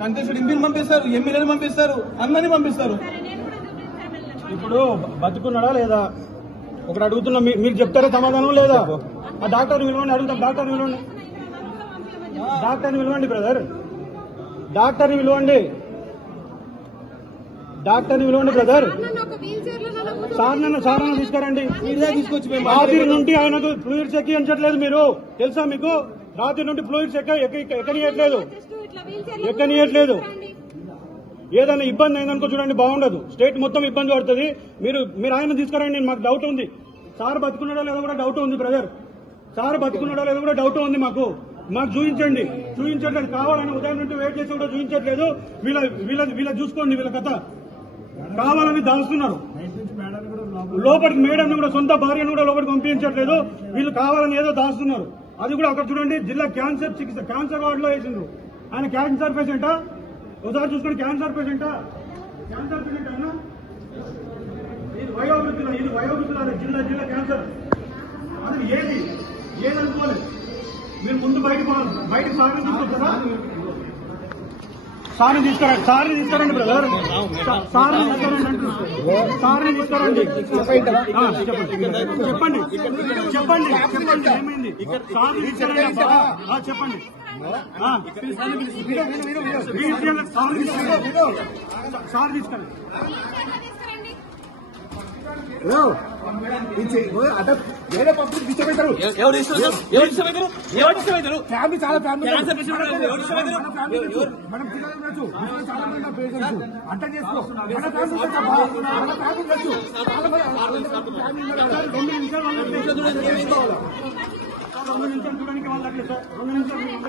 Contested ఎంపీని పంపిస్తారు, ఎమ్మెల్యేని పంపిస్తారు, అందరినీ పంపిస్తారు. ఇప్పుడు బతుకున్నాడా లేదా ఒకటి అడుగుతున్నా, మీరు చెప్తారా సమాధానం లేదా? ఆ డాక్టర్ని పిలవండి, అడుగుతాం. డాక్టర్ని పిలవండి, డాక్టర్ని పిలవండి బ్రదర్, డాక్టర్ని పిలవండి, డాక్టర్ని పిలవండి బ్రదర్. సార్ తీసుకురండి. తీసుకొచ్చి రాత్రి నుండి ఆయనకు ఫ్లూయిడ్స్ ఎక్కించట్లేదు. మీరు తెలుసా మీకు? రాత్రి నుండి ఫ్లూయిడ్స్ ఎక్కనియట్లేదు. ఏదైనా ఇబ్బంది అయిందనుకో చూడండి, బాగుండదు. స్టేట్ మొత్తం ఇబ్బంది పడుతుంది. మీరు ఆయన తీసుకురండి. మాకు డౌట్ ఉంది. సార్ బతుకున్నాడో లేదో కూడా డౌట్ ఉంది బ్రదర్. సార్ బతుకున్నాడో లేదో కూడా డౌట్ ఉంది మాకు చూపించండి. అది కావాలని ఉదయం నుండి వెయిట్ చేసి కూడా చూపించట్లేదు. వీళ్ళ చూసుకోండి, వీళ్ళ కథ కావాలని దాస్తున్నారు. లోపలికి మేడం కూడా, సొంత భార్యను కూడా లోపలికి పంపించట్లేదు. వీళ్ళు కావాలని ఏదో దాస్తున్నారు. అది కూడా అక్కడ చూడండి, జిల్లా క్యాన్సర్ వార్డులో వేసిండ్రు. ఆయన క్యాన్సర్ పేషెంటా? ఒకసారి చూసుకోండి. క్యాన్సర్ పేషెంటా అయినా? ఇది వయోవృద్ధుల జిల్లా క్యాన్సర్. అది ఏదనుకోలేదు. మీరు ముందు బయటకు సార్ని తీసుకొచ్చారా? సార్ని తీసుకురండి బ్రదర్. సార్ని తీసుకురండి. చెప్పండి ఏమైంది? సార్ని తీసుకురండి. చెప్పండి. సార్ తీసుకురండి. వేరే పబ్లిక్ డిస్టర్బ్ ఫ్యామిలీ చాలా మనం పిల్లలు చాలా మంది పేషెంట్స్ అంట చేసుకో. చూడడానికి వాళ్ళు